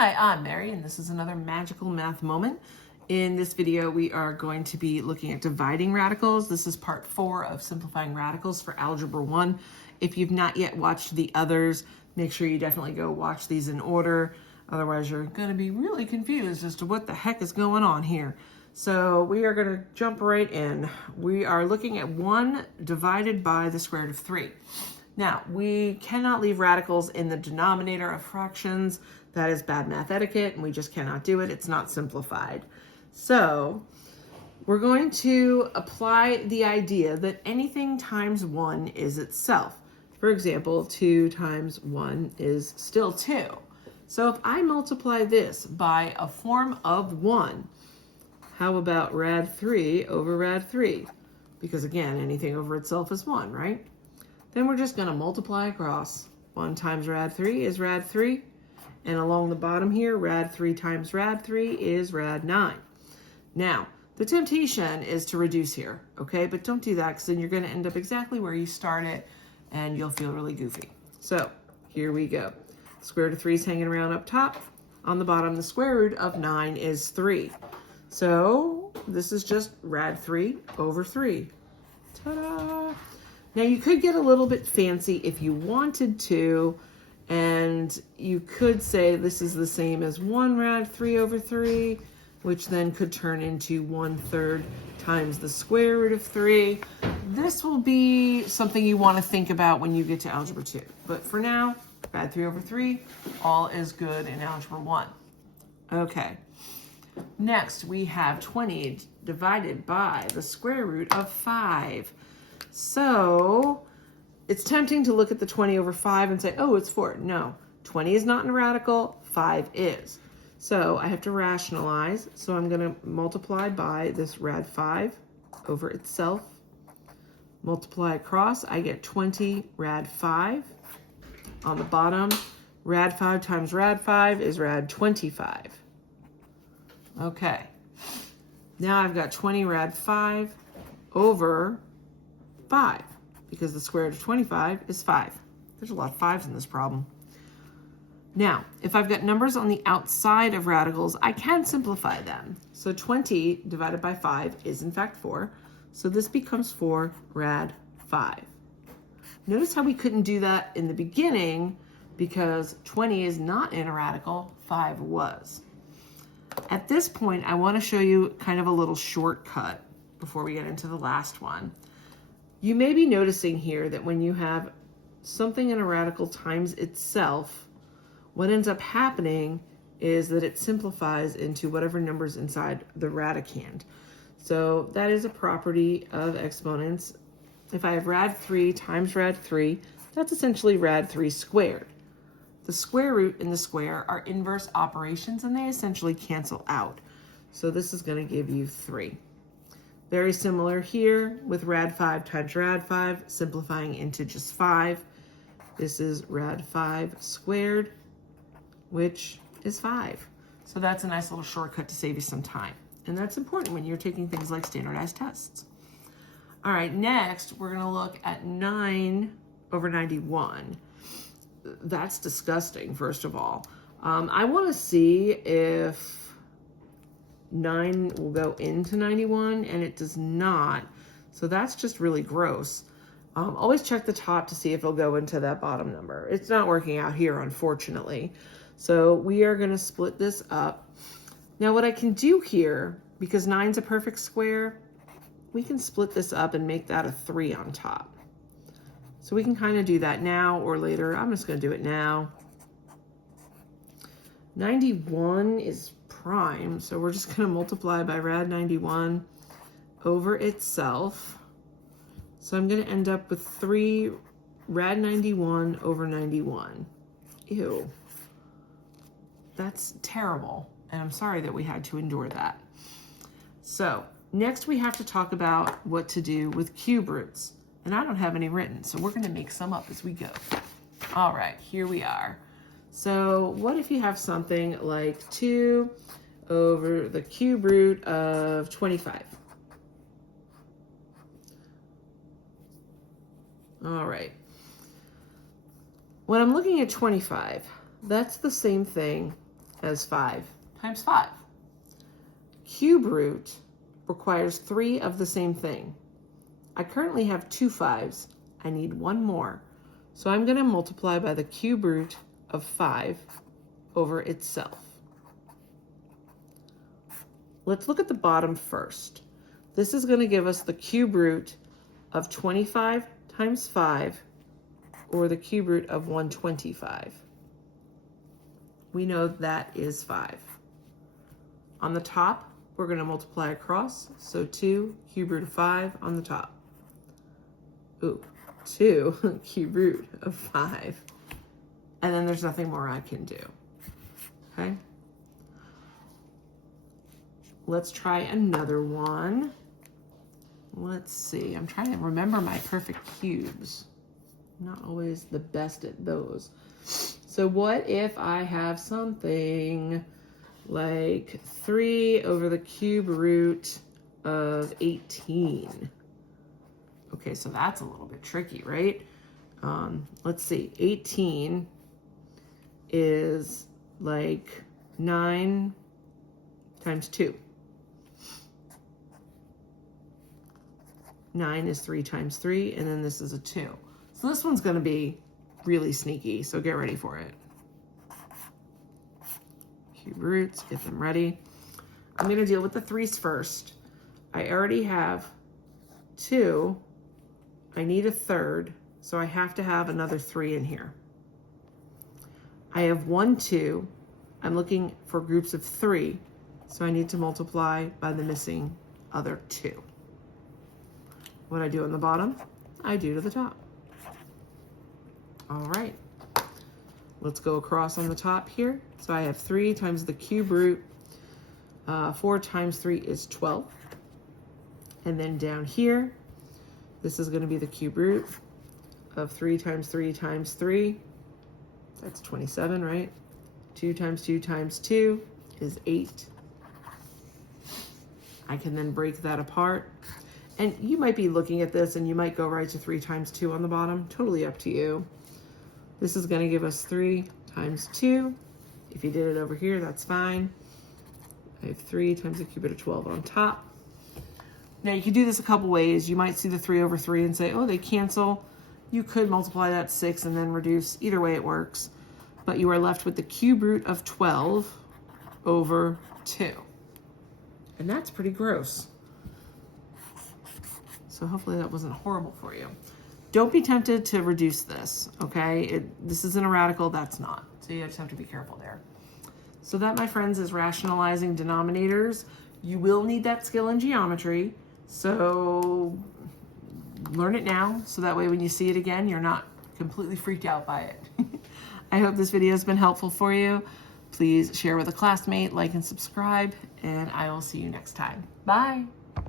Hi, I'm Mary, and this is another magical math moment. In this video, we are going to be looking at dividing radicals. This is part 4 of simplifying radicals for Algebra 1. If you've not yet watched the others, make sure you definitely go watch these in order. Otherwise, you're going to be really confused as to what the heck is going on here. So we are going to jump right in. We are looking at 1 divided by the square root of 3. Now, we cannot leave radicals in the denominator of fractions. That is bad math etiquette, and we just cannot do it. It's not simplified. So we're going to apply the idea that anything times 1 is itself. For example, 2 times 1 is still 2. So if I multiply this by a form of 1, how about rad 3 over rad 3? Because again, anything over itself is 1, right? Then we're just going to multiply across. 1 times rad 3 is rad 3. And along the bottom here, rad 3 times rad 3 is rad 9. Now, the temptation is to reduce here, okay? But don't do that, because then you're going to end up exactly where you started, and you'll feel really goofy. So here we go. Square root of 3 is hanging around up top. On the bottom, the square root of 9 is 3. So this is just rad 3 over 3. Ta-da! Now you could get a little bit fancy if you wanted to, and you could say this is the same as 1 rad 3 over 3, which then could turn into 1/3 times the square root of 3. This will be something you want to think about when you get to Algebra 2. But for now, rad 3 over 3, all is good in Algebra 1. Okay. Next, we have 20 divided by the square root of 5. So it's tempting to look at the 20 over 5 and say, oh, it's 4. No, 20 is not in a radical, 5 is. So I have to rationalize. So I'm going to multiply by this rad 5 over itself. Multiply across, I get 20 rad 5. On the bottom, rad 5 times rad 5 is rad 25. Okay. Now I've got 20 rad 5 over 5, because the square root of 25 is 5. There's a lot of 5s in this problem. Now, if I've got numbers on the outside of radicals, I can simplify them. So 20 divided by 5 is in fact 4. So this becomes 4 rad 5. Notice how we couldn't do that in the beginning because 20 is not in a radical, 5 was. At this point, I want to show you kind of a little shortcut before we get into the last one. You may be noticing here that when you have something in a radical times itself, what ends up happening is that it simplifies into whatever number's inside the radicand. So that is a property of exponents. If I have rad 3 times rad 3, that's essentially rad 3 squared. The square root and the square are inverse operations, and they essentially cancel out. So this is going to give you 3. Very similar here with rad 5 times rad 5, simplifying into just 5. This is rad 5 squared, which is 5. So that's a nice little shortcut to save you some time. And that's important when you're taking things like standardized tests. All right, next we're going to look at 9 over 91. That's disgusting, first of all. I want to see if 9 will go into 91, and it does not. So that's just really gross. Always check the top to see if it'll go into that bottom number. It's not working out here, unfortunately. So we are going to split this up. Now what I can do here, because 9's a perfect square, we can split this up and make that a 3 on top. So we can kind of do that now or later. I'm just going to do it now. 91 is prime, so we're just going to multiply by rad 91 over itself. So I'm going to end up with 3 rad 91 over 91. Ew. That's terrible, and I'm sorry that we had to endure that. So next we have to talk about what to do with cube roots. And I don't have any written, so we're going to make some up as we go. All right, here we are. So what if you have something like 2 over the cube root of 25? All right. When I'm looking at 25, that's the same thing as 5 times 5. Cube root requires 3 of the same thing. I currently have 2 5s. I need 1 more. So I'm going to multiply by the cube root of 5 over itself. Let's look at the bottom first. This is going to give us the cube root of 25 times 5, or the cube root of 125. We know that is 5. On the top, we're going to multiply across, so 2 cube root of 5 on the top. Ooh, 2 cube root of 5. And then there's nothing more I can do. Okay? Let's try another one. Let's see. I'm trying to remember my perfect cubes. I'm not always the best at those. So what if I have something like 3 over the cube root of 18? Okay, so that's a little bit tricky, right? Let's see. 18 is like 9 times 2. 9 is 3 times 3, and then this is a 2. So this one's going to be really sneaky, so get ready for it. Cube roots, get them ready. I'm going to deal with the 3's first. I already have 2. I need a third, so I have to have another 3 in here. I have 1, 2. I'm looking for groups of 3, so I need to multiply by the missing other 2. What I do on the bottom, I do to the top. All right, let's go across on the top here. So I have 3 times the cube root. 4 times 3 is 12. And then down here, this is going to be the cube root of 3 times 3 times 3. That's 27, right? 2 times 2 times 2 is 8. I can then break that apart. And you might be looking at this and you might go right to 3 times 2 on the bottom. Totally up to you. This is going to give us 3 times 2. If you did it over here, that's fine. I have 3 times the cube root of 12 on top. Now you could do this a couple ways. You might see the 3 over 3 and say, oh, they cancel. You could multiply that 6 and then reduce. Either way it works. But you are left with the cube root of 12 over 2. And that's pretty gross. So hopefully that wasn't horrible for you. Don't be tempted to reduce this, okay? This isn't a radical, that's not. So you just have to be careful there. So that, my friends, is rationalizing denominators. You will need that skill in geometry, so learn it now, so that way when you see it again, you're not completely freaked out by it. I hope this video has been helpful for you. Please share with a classmate, like and subscribe, and I will see you next time. Bye.